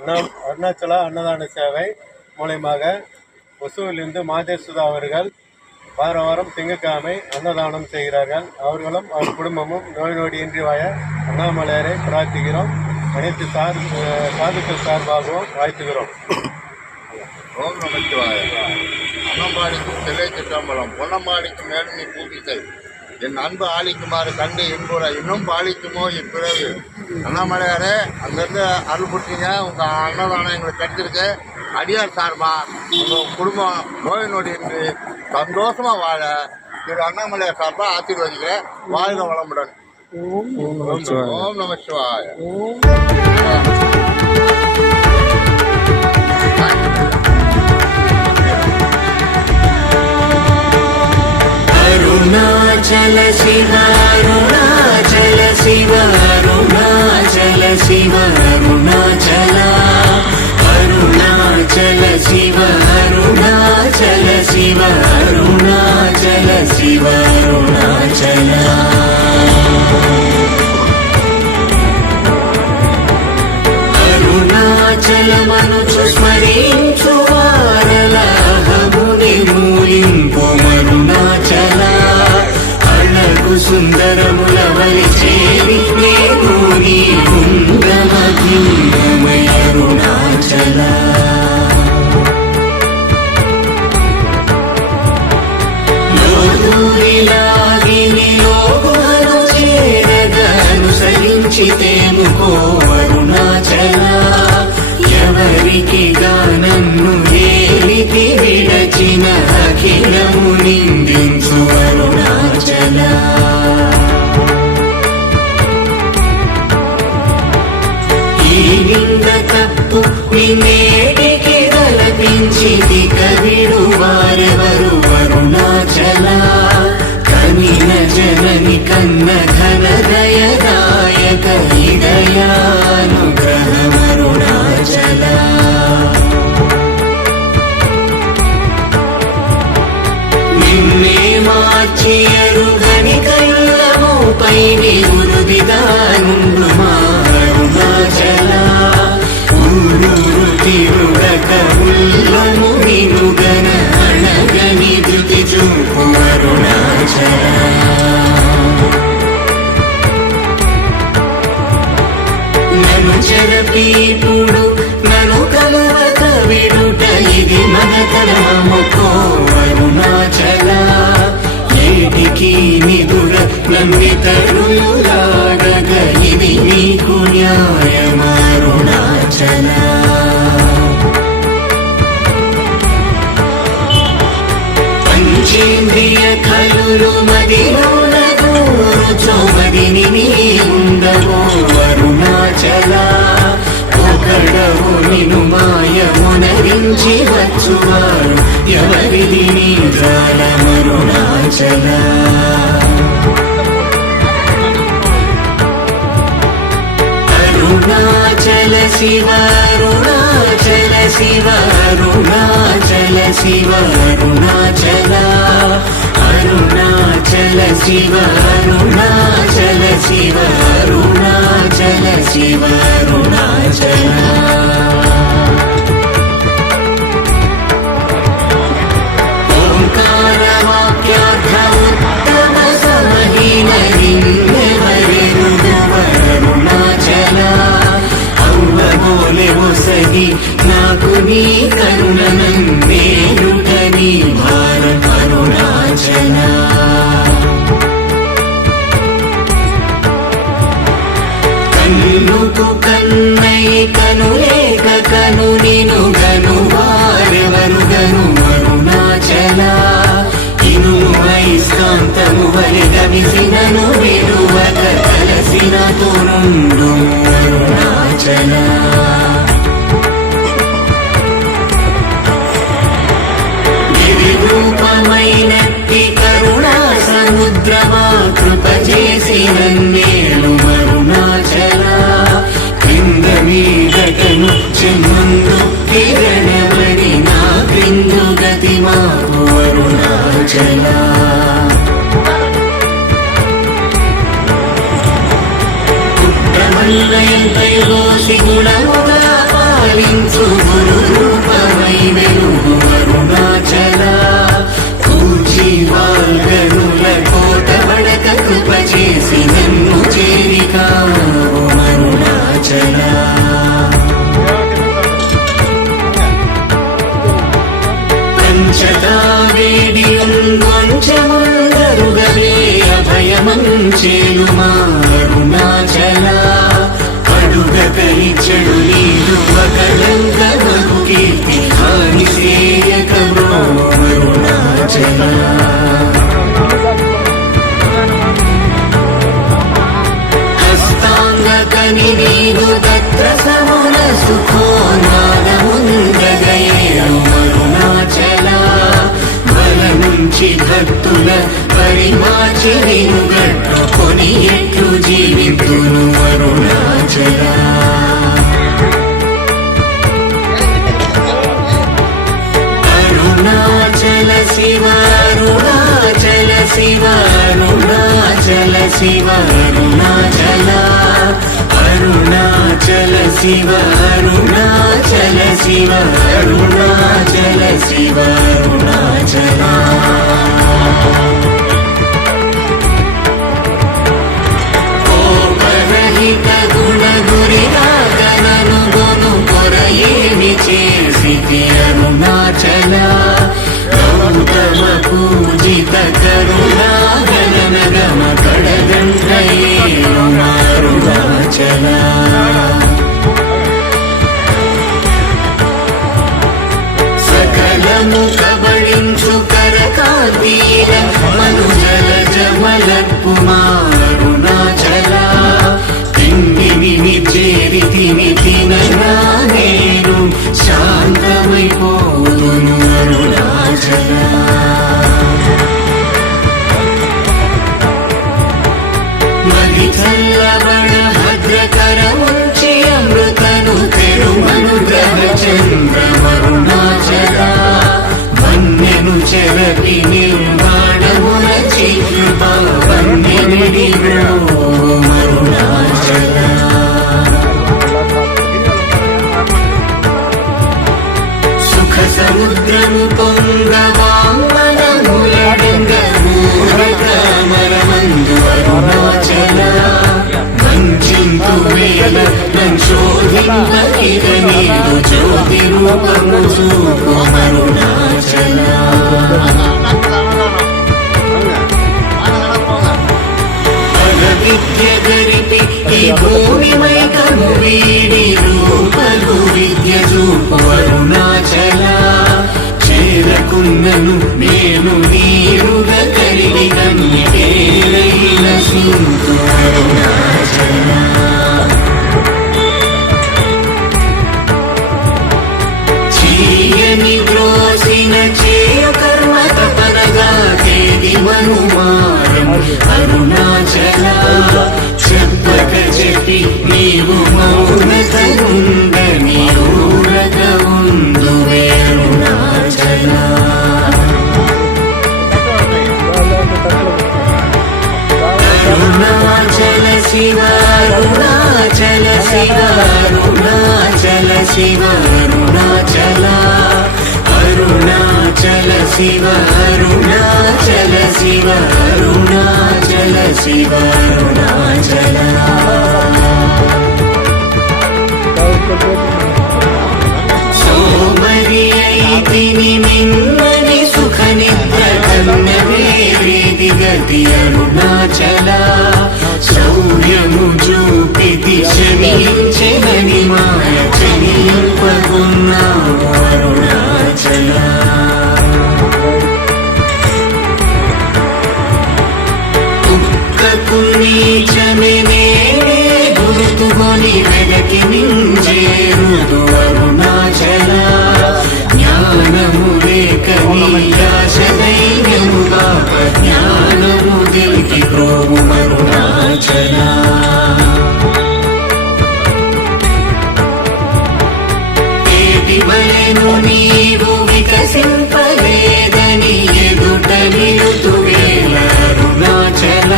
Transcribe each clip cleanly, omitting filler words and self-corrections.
அருணாச்சலா அன்னதான சேவை மூலயமாக ஒசூரிலிருந்து மாதேஷ் சுதா அவர்கள் வாரம் திங்கட்கிழமை அன்னதானம் செய்கிறார்கள். அவர்களும் அவர் குடும்பமும் நோய் நொடியின்றி வாழ அண்ணாமலையாரை பிரார்த்திக்கிறோம். அனைத்து சாதுக்கள் சார்பாகவும் வாழ்த்துகிறோம். ஓம் நமச்சிவாய. அன்னம்பாடிக்கும் சிலை சிற்றம்பலம் பொன்னம்பாடிக்கும் மேலுமை பூஜித்தை என் அன்பு ஆளிக்குமாறு கண்டு என்புற இன்னும் பாலிக்குமோ இப்பிறகு. அண்ணாமலையாரே அங்கேருந்து அருள் புட்டிங்க. உங்கள் அன்னதானம் எங்களுக்கு கிடைச்சிருக்கு. அடியார் சார்பா உங்கள் குடும்பம் நோய் நொடி என்று சந்தோஷமாக வாழ திரு அண்ணாமலையார் சார்பாக ஆசீர்வதிக்கிறேன். வாழ்க வளமுடன். ஓம் நமச்சிவாய. अरुणाचल शिव अरुणाचल शिव अरुणाचल शिव अरुणाचल अरुणाचल शिव अरुणाचल शिव अरुणाचल शिव अरुणाचल अरुणाचल मनुचु स्मरिंचु वारलाहము నిర్మూలింపు అరుణాచల అళగు సుందరముల వలి చేరి నేను నీ ఉంగమభిన్నమై అరుణాచల లోదూరిలాగి నియోగును చేరగను సహించితేముకో అరుణాచల ఎవరికి గానన్ను ఏలితి విడచిన అఖిలము నిందించు అరుణాచల ఈ నింద తప్పు నిన్నేటికి తలపించిది కవిడు వారెవరు అరుణాచల కనిన జనని కన్న ఘన దయదాయక హృదయానుగ్రహమరుణాచల నిన్నే మార్చి అరుగని కళ్ళముపై గురుదిగానుండు మా అరుణాచల ఊరూరు తిరుడక ఉల్లము నినుగన అణగని ధృతి చూపు అరుణాచల నన్ను చెరపీపుడు నన్ను కలవక విడుట ఇది మగతరమముకో అరుణాచల ఏటికి నిదుర నమ్మితరులాడగ ఇది నీకు న్యాయమరుణాచల పంచేంద్రియ కలులు మదిలోన చోమదిని నీ ఉండవో అరుణాచల ఒకడవు నిను మాయమునరించి వచ్చువాడు ఎవరిది నీ జాలమరుణాచల అరుణాచల శివ అరుణాచల శివ అరుణాచల శివ అరుణాచల అరుణాచల శివ అరుణాచల శివ అరుణాచల శివ అరుణాచల ఓంకార వాక్యార్థ ఉత్తమ సమహీన అరుణాచల అవ్వగోలె ఒసగి నాకు నీ కరుణనందేరుట నీ భారం అరుణాచల కన్నుకు కన్నై కనులేక కను నిను గను వారెవరు గను అరుణాచల ఇనుము ఐస్కాంతము వలె గమిసినను విడువక కలసిన తోరుండు అరుణాచల రూపమైనట్టి కరుణా సముద్రమా కృప చేసి నన్నేలు అరుణాచల క్రింద మీదటను చెమ్మందు కిరణమణి నా క్రిందు గతి మాకు అరుణాచల పుట్టమల్లై దైవోసి గుణముగా పాలి చేలుమా అరుణాచల అడుగక ఇచ్చడు నీరు కళంకమగు కీర్తి హాని సేయక అరుణాచల హస్తాంగకని నీరు తత్ర సమున సుఖో నాదముందగయేరు అరుణాచల బల నుంచి భక్తుల పరిమాచి నినుగట్టు కొని ఎట్లు జీవితును అరుణాచల అరుణాచల శివ అరుణాచల శివ అరుణాచల శివ అరుణాచల అరుణాచల శివ అరుణాచల శివ అరుణాచల శివ అరుణాచల కోపరహిత గుణ గురిరాగనను గొను కొరయేమి చేసితి అరుణాచల గౌతమ పూజిత కరుణాగణ గమ కడగండ్రయేను అరుణాచల సకలము కబళించు కరకాంతీర మనుజల జమల కుమారుణాచల తిండిని చేరితిని తినగా నేను శాంతమైపోదును అరుణాచల మది చల్లబడ భద్రకరముంచి అమృతను తెరుమనుగ్రహ చంద్రమరుణాచల వన్యను చెరపి నిర్మాణమున చికృపా వన్యనిడిగో అరుణాచల సుఖ సముద్రము పొంగవాంగనములడంగ మూఢకమరమందు అరుణాచల వంచింతు వేల శోధింపకిద నీదు జ్యోతి రూపము చూపు అరుణాచల విద్య గరిపి ఈ భూమి మైకము వీడి రూపలు విద్య చూపు అరుణాచల చేరకున్నను నేను నీరుగ కరిగి కన్నికేలైన సింధు అరుణాచల చీయని గ్రోసిన చేయ కర్మ తపనగా తేది మనుమారం అరుణాచల చెప్పక చెప్పి నీవు మౌనతనుందని ఊరక ఉందు అరుణాచల అరుణాచల శివ అరుణాచల శివ అరుణాచల శివ అరుణాచల అరుణాచల శివ అరుణాచల శివ అరుణాచల శివ అరుణాచల సోమరి అయితిని మిమ్మని సుఖ నిద్ర కన్న వేరేది గతి అరుణాచల శౌర్యము చూపితి శనించెనని మాయ చనింపకున్నావు అరుణాచల కుక్కకు నీచమెనే గుర్తుకొని వెదకి నించేరుదు అరుణాచల జ్ఞానము లేక నీయాశ ధైర్యము పాప జ్ఞానము దిల్కి ప్రోము అరుణాచల ఏటివలెను నీవు వికసింపలేదని ఎదుట నిలుతువేల అరుణాచల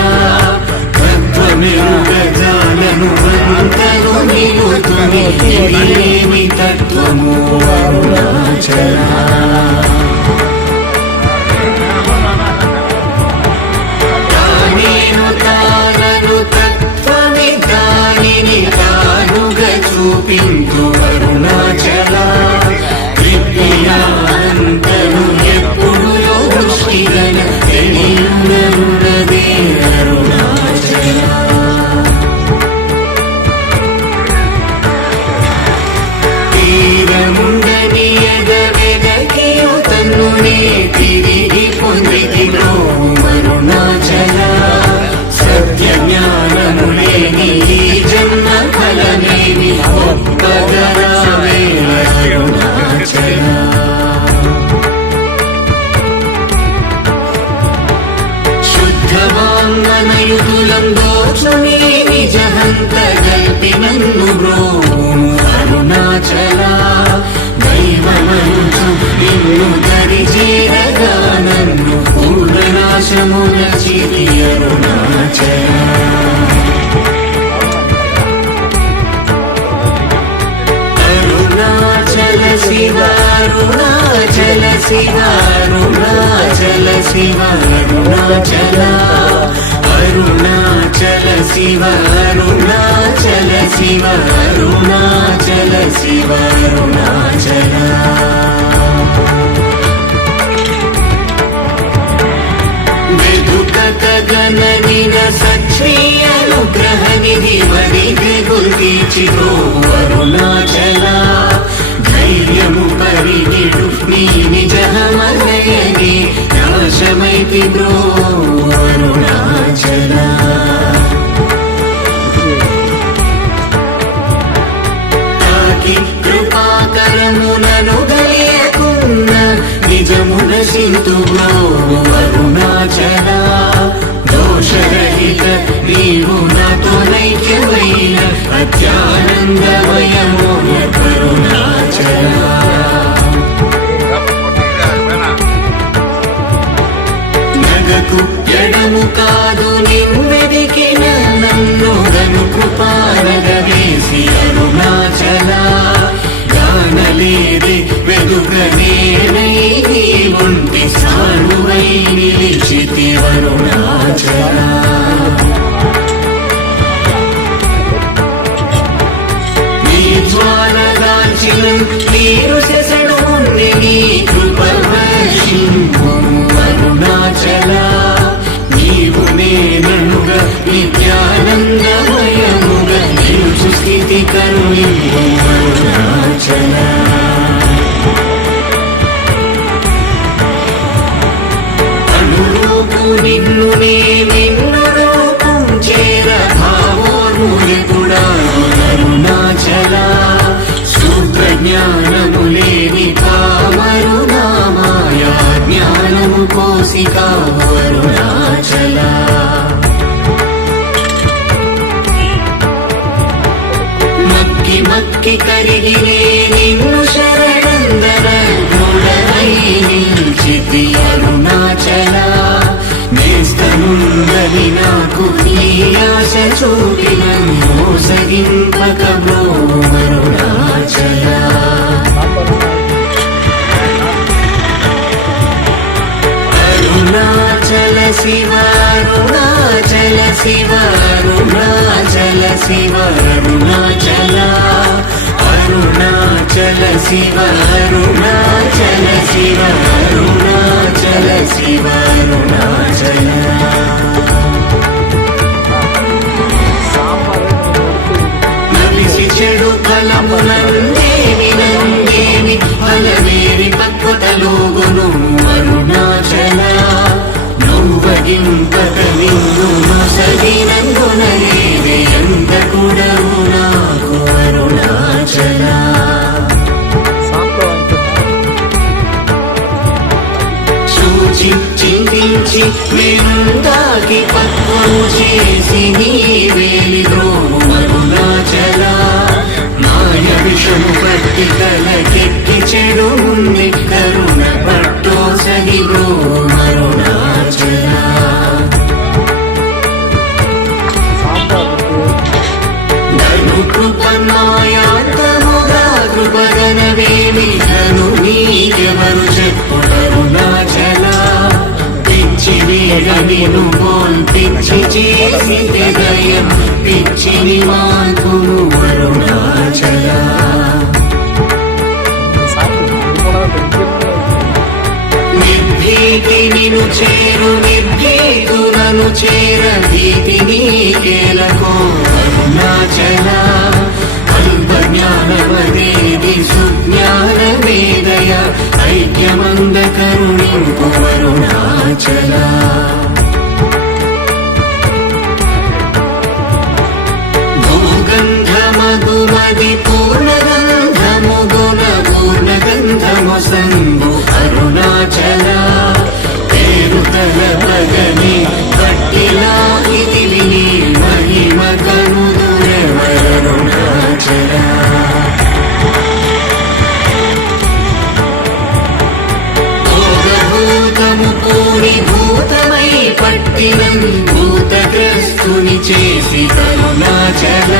తత్వమెరుగజాలను అంతలు నిలుతుని ఇదేమి తత్వము అరుణాచల తానేను తానను తత్వమి దానిని తానుగా చూపించు అరుణాచల అంతను ఎప్పుడు దృష్టిగల తెలియనరుడదే అరుణాచల శివ అరుణాచల శివ అరుణాచల శివ అరుణాచల అరుణాచల శివ అరుణాచల శివ అరుణాచల శివ అరుణాచల గగననిన సత్శ్రీ అనుగ్రహ నిధి వరిగే గుల్దీచిరో అరుణాచల ధైర్యము పరిగిడు నీ నిజమనయని నాశమైతి బ్రో అరుణాచల తాకి కృపాకరములను గలియకున్న నిజమున సింతు బ్రో అరుణాచల దోషరహిత నీవు నాతో నైక్యమైన అత్యానందమయము కరుణాచల నగకు ఎడము కాదు నిన్నెదికిన నన్ను గను కృపానగవేసి అరుణాచల గానలేది వెదుకనేనై నీ ఉంటి సానువై నిలిచితి అరుణాచల నీ జ్వాలదాల్చిన నీరు శశడు ఉండి నీ కృపవర్షింపు అరుణాచల నీవు నేననుగా నిత్యానందమయముగా నిలుచు స్థితి కరుణింపు అరుణాచల నిన్ను నిన్ను రూపం చేర భావోన్ములిపుడా అరుణాచల సూత్ర జ్ఞానము లేని కామరు నామాయా జ్ఞానము కోసికా అరుణాచల మక్కి మక్కి కరిగిలే నిన్ను శరణందర గుడై నిల్చితి అరుణాచల నేస్తనుందని నాకు నీ ఆశ చూపిన మోసగింపక బ్రో అరుణాచల అరుణాచల శివ అరుణాచల శివ అరుణాచల శివ అరుణాచల అరుణాచల శివ అరుణాచల శివ అరుణాచల శివ అరుణాచల నలిసి చెడు ఫలమునందేవి నందేవి ఫలవేరి పక్వతలోగును అరుణాచల నౌవగింపక నిన్ను నొసగినందునలేవే ఎంత కూడవు నాకు అరుణాచల చూచి చింతించి మెందాకి పక్వం చేసి నీ వేలి ద్రోము అరుణాచల మాయ విషము పట్టి తలకెక్కి చెడు ఉంది కరుణ పట్టో సగి బ్రో అరుణాచల నను కృపమాయాంతముగా కృపగనవేమి నను నీకెవరు చెప్పు అరుణాచల పిచ్చి వీరనిను పిచ్చి చేసి హృదయం పిచ్చిని మాల్పును అరుణాచల నిర్భీతి నిను చేరు నిర్భీతులను చేర భీతి నీకేలకో అరుణాచల అల్ప జ్ఞానమదేవి సుజ్ఞానమేదయ ఐక్యమంద కరుణింపు అరుణాచల భూగంధమధుమది పూర్ణగంధము గుణ పూర్ణగంధము సంగు అరుణాచల పేరు తలపగని పట్టిలా ఇది విని మహిమ కనుదురెవరుణాచల భూతము కూడి భూతమై పట్టినం భూతగ్రస్తుని చేసి కరుణాచల